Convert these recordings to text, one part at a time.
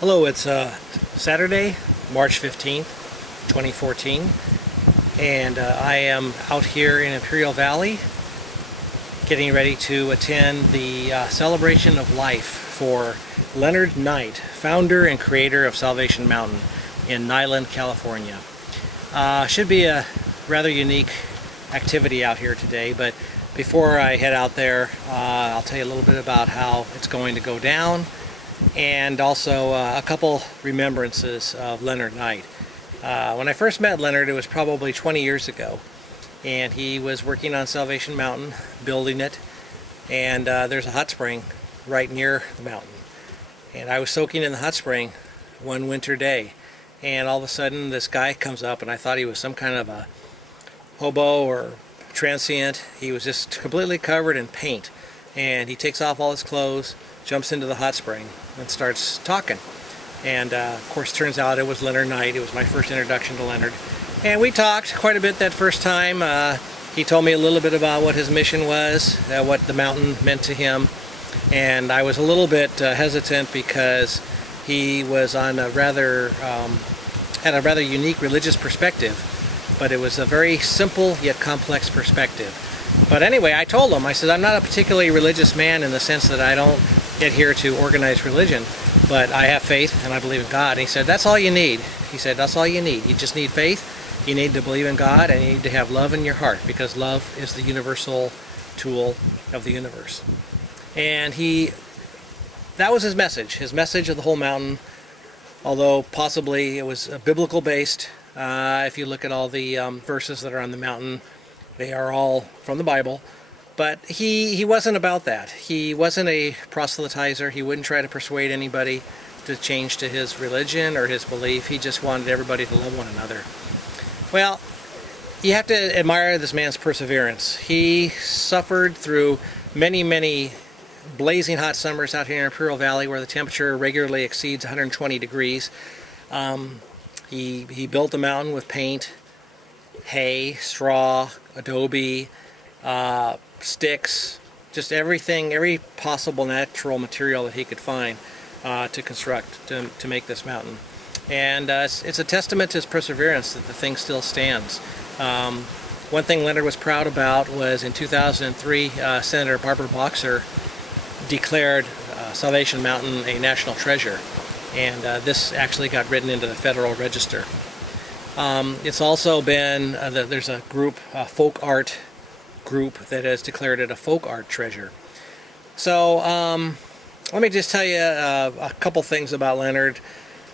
Hello, it's Saturday, March 15th, 2014, and I am out here in Imperial Valley getting ready to attend the celebration of life for Leonard Knight, founder and creator of Salvation Mountain in Nyland, California. Should be a rather unique activity out here today, but before I head out there, I'll tell you a little bit about how it's going to go down, and also a couple remembrances of Leonard Knight. When I first met Leonard, it was probably 20 years ago, and he was working on Salvation Mountain, building it, and there's a hot spring right near the mountain. And I was soaking in the hot spring one winter day, and all of a sudden this guy comes up, and I thought he was some kind of a hobo or transient. He was just completely covered in paint, and he takes off all his clothes, jumps into the hot spring, and starts talking. And of course, turns out it was Leonard Knight. It was my first introduction to Leonard, and we talked quite a bit that first time. He told me a little bit about what his mission was, what the mountain meant to him, and I was a little bit hesitant because he was on a rather had a rather unique religious perspective, but it was a very simple yet complex perspective. But anyway, I told him, I said, I'm not a particularly religious man in the sense that I don't adhere to organized religion, but I have faith and I believe in God. And he said, that's all you need. He said, that's all you need. You just need faith, you need to believe in God, and you need to have love in your heart, because love is the universal tool of the universe. And that was his message of the whole mountain, although possibly it was biblical based. If you look at all the verses that are on the mountain, they are all from the Bible. But he wasn't about that. He wasn't a proselytizer. He wouldn't try to persuade anybody to change to his religion or his belief. He just wanted everybody to love one another. Well, you have to admire this man's perseverance. He suffered through many, many blazing hot summers out here in Imperial Valley, where the temperature regularly exceeds 120 degrees. He built the mountain with paint, hay, straw, adobe, sticks, just everything, every possible natural material that he could find to construct, to make this mountain. And it's a testament to his perseverance that the thing still stands. One thing Leonard was proud about was in 2003, Senator Barbara Boxer declared Salvation Mountain a national treasure, and this actually got written into the Federal Register. It's also been, there's a group, a folk art group, that has declared it a folk art treasure. So let me just tell you a couple things about Leonard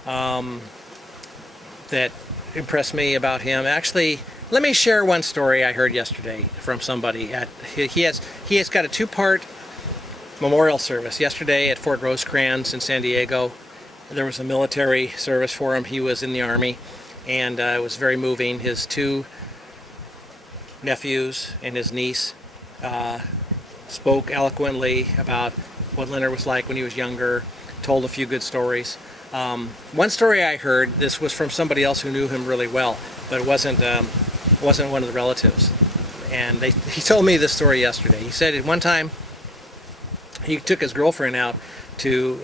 that impressed me about him. Actually, let me share one story I heard yesterday from somebody. He has got a two-part memorial service. Yesterday at Fort Rosecrans in San Diego, there was a military service for him. He was in the Army, and it was very moving. His two nephews and his niece spoke eloquently about what Leonard was like when he was younger, told a few good stories. One story I heard, this was from somebody else who knew him really well, but it wasn't one of the relatives. And he told me this story yesterday. He said at one time he took his girlfriend out to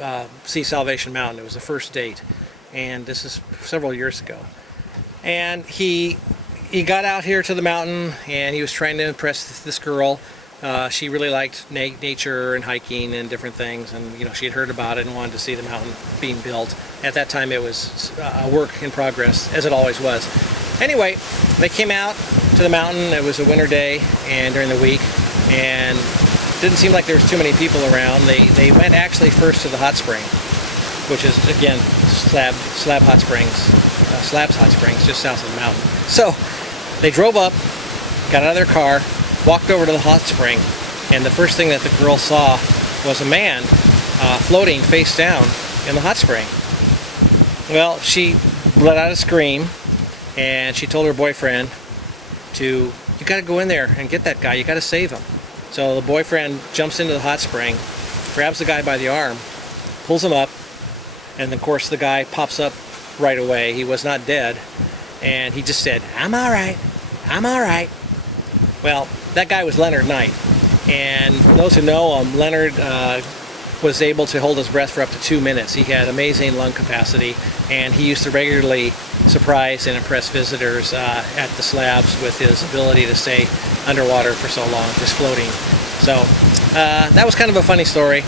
see Salvation Mountain. It was the first date, and this is several years ago. And he got out here to the mountain, and he was trying to impress this girl. She really liked nature and hiking and different things, and she had heard about it and wanted to see the mountain being built. At that time, it was a work in progress, as it always was. Anyway, they came out to the mountain. It was a winter day and during the week, and didn't seem like there was too many people around. They went actually first to the hot spring, which is again Slabs Hot Springs, just south of the mountain. So they drove up, got out of their car, walked over to the hot spring, and the first thing that the girl saw was a man floating face down in the hot spring. Well, she let out a scream, and she told her boyfriend you got to go in there and get that guy, you got to save him. So the boyfriend jumps into the hot spring, grabs the guy by the arm, pulls him up, and of course the guy pops up right away. He was not dead, and he just said, I'm all right, I'm all right. Well, that guy was Leonard Knight, and for those who know him, Leonard was able to hold his breath for up to 2 minutes. He had amazing lung capacity, and he used to regularly surprise and impress visitors at the slabs with his ability to stay underwater for so long, just floating. So that was kind of a funny story,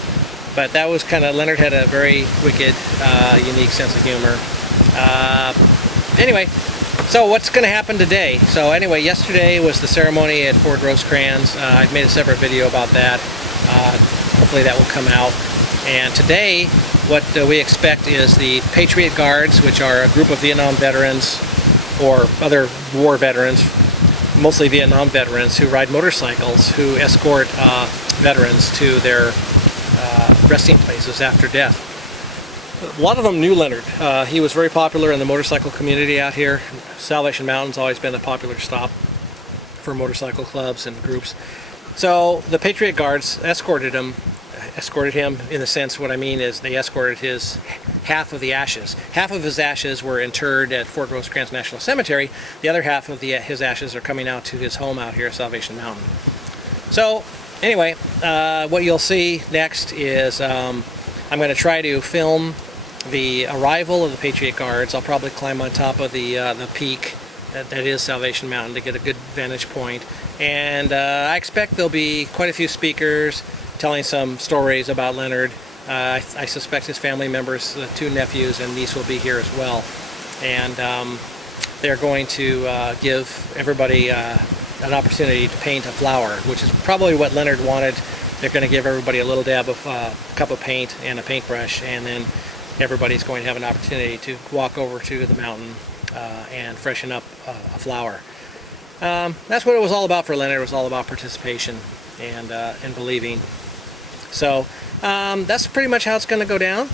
but that was kind of, Leonard had a very wicked, unique sense of humor. Anyway, so what's going to happen today? So anyway, yesterday was the ceremony at Fort Rosecrans. I've made a separate video about that. Hopefully that will come out. And today, what we expect is the Patriot Guards, which are a group of Vietnam veterans or other war veterans, mostly Vietnam veterans, who ride motorcycles, who escort veterans to their resting places after death. A lot of them knew Leonard. He was very popular in the motorcycle community out here. Salvation Mountain's always been a popular stop for motorcycle clubs and groups. So the Patriot Guards escorted him in the sense, what I mean is they escorted his half of the ashes. Half of his ashes were interred at Fort Rosecrans National Cemetery. The other half of his ashes are coming out to his home out here at Salvation Mountain. So anyway, what you'll see next is I'm going to try to film the arrival of the Patriot Guards. I'll probably climb on top of the peak that is Salvation Mountain to get a good vantage point. And I expect there'll be quite a few speakers telling some stories about Leonard. I suspect his family members, the 2 nephews and niece, will be here as well. And they're going to give everybody an opportunity to paint a flower, which is probably what Leonard wanted. They're going to give everybody a little dab of cup of paint and a paintbrush, and then everybody's going to have an opportunity to walk over to the mountain and freshen up a flower. That's what it was all about for Leonard. It was all about participation and believing. So that's pretty much how it's going to go down.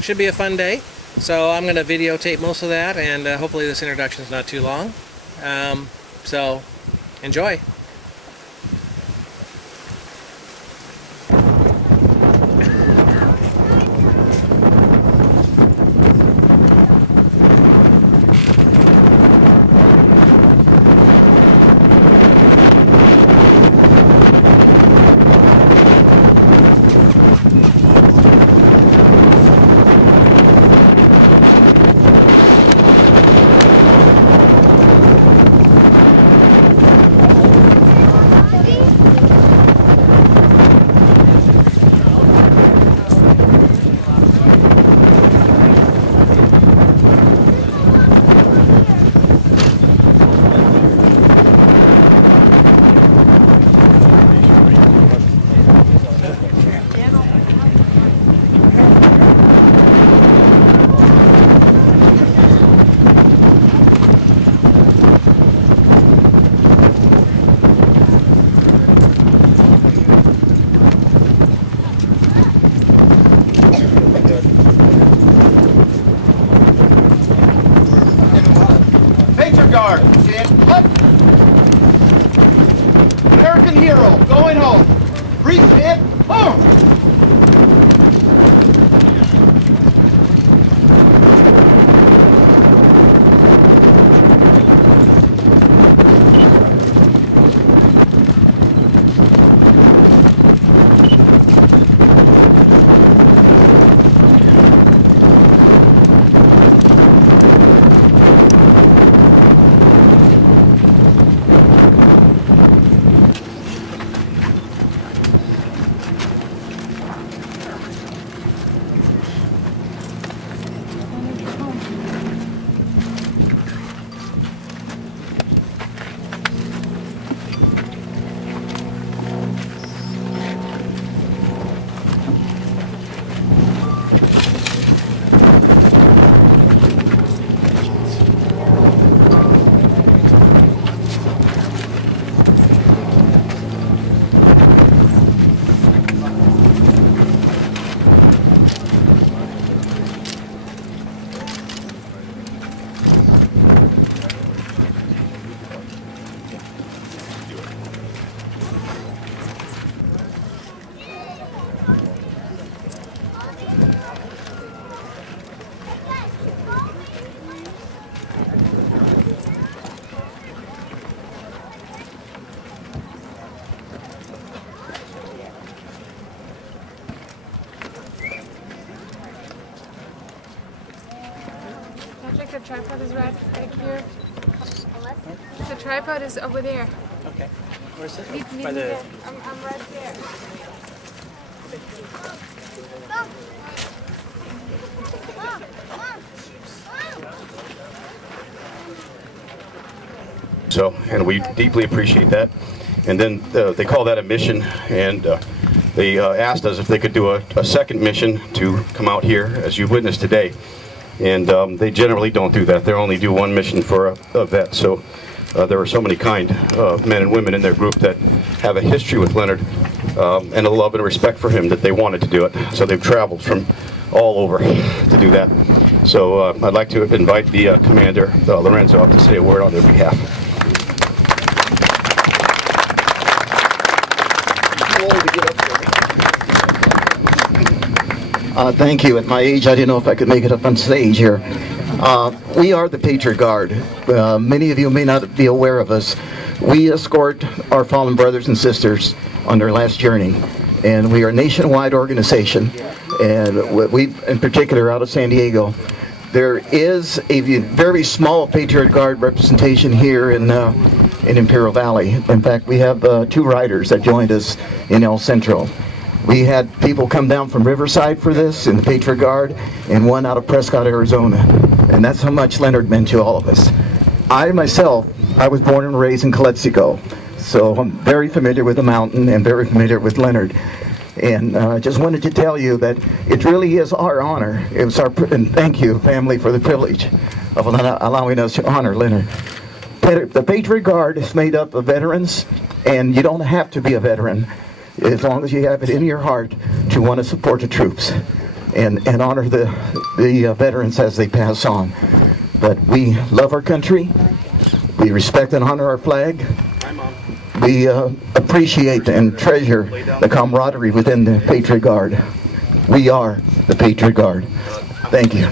Should be a fun day. So I'm going to videotape most of that, and hopefully this introduction is not too long. So enjoy. Guard, stand up. American hero, going home. Breathe, stand, home. tripod is right here. The tripod is over there. Okay. Where's it? Meet me By the... there. I'm right there. So, and we deeply appreciate that. And then they call that a mission, and they asked us if they could do a second mission to come out here, as you witnessed today. And they generally don't do that. They only do one mission for a vet. So there are so many kind men and women in their group that have a history with Leonard and a love and respect for him that they wanted to do it. So they've traveled from all over to do that. So I'd like to invite the commander, Lorenzo, up to say a word on their behalf. Thank you. At my age, I didn't know if I could make it up on stage here. We are the Patriot Guard. Many of you may not be aware of us. We escort our fallen brothers and sisters on their last journey. And we are a nationwide organization. And we, in particular, out of San Diego, there is a very small Patriot Guard representation here in Imperial Valley. In fact, we have 2 riders that joined us in El Centro. We had people come down from Riverside for this in the Patriot Guard, and one out of Prescott, Arizona. And that's how much Leonard meant to all of us. I myself, I was born and raised in Calexico, so I'm very familiar with the mountain and very familiar with Leonard. And I just wanted to tell you that it really is our honor. It was our, and thank you, family, for the privilege of allowing us to honor Leonard. The Patriot Guard is made up of veterans, and you don't have to be a veteran as long as you have it in your heart to want to support the troops and honor the veterans as they pass on. But we love our country. We respect and honor our flag. We appreciate and treasure the camaraderie within the Patriot Guard. We are the Patriot Guard. Thank you.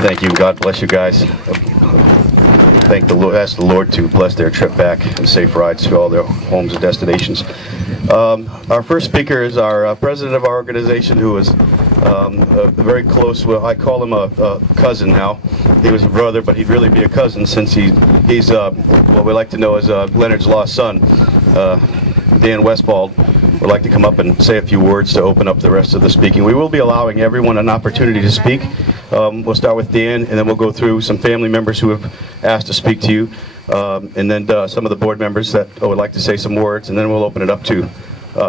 Thank you. God bless you guys. Ask the Lord to bless their trip back and safe rides to all their homes and destinations. Our first speaker is our president of our organization, who is very close. Well, I call him a cousin now. He was a brother, but he'd really be a cousin since he's what we like to know as Leonard's lost son. Dan Westfald would like to come up and say a few words to open up the rest of the speaking. We will be allowing everyone an opportunity to speak. We'll start with Dan, and then we'll go through some family members who have asked to speak to you, and then some of the board members that would like to say some words, and then we'll open it up to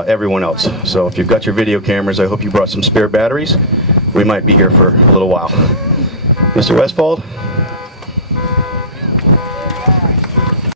everyone else. So if you've got your video cameras, I hope you brought some spare batteries. We might be here for a little while. Mr. Westfald?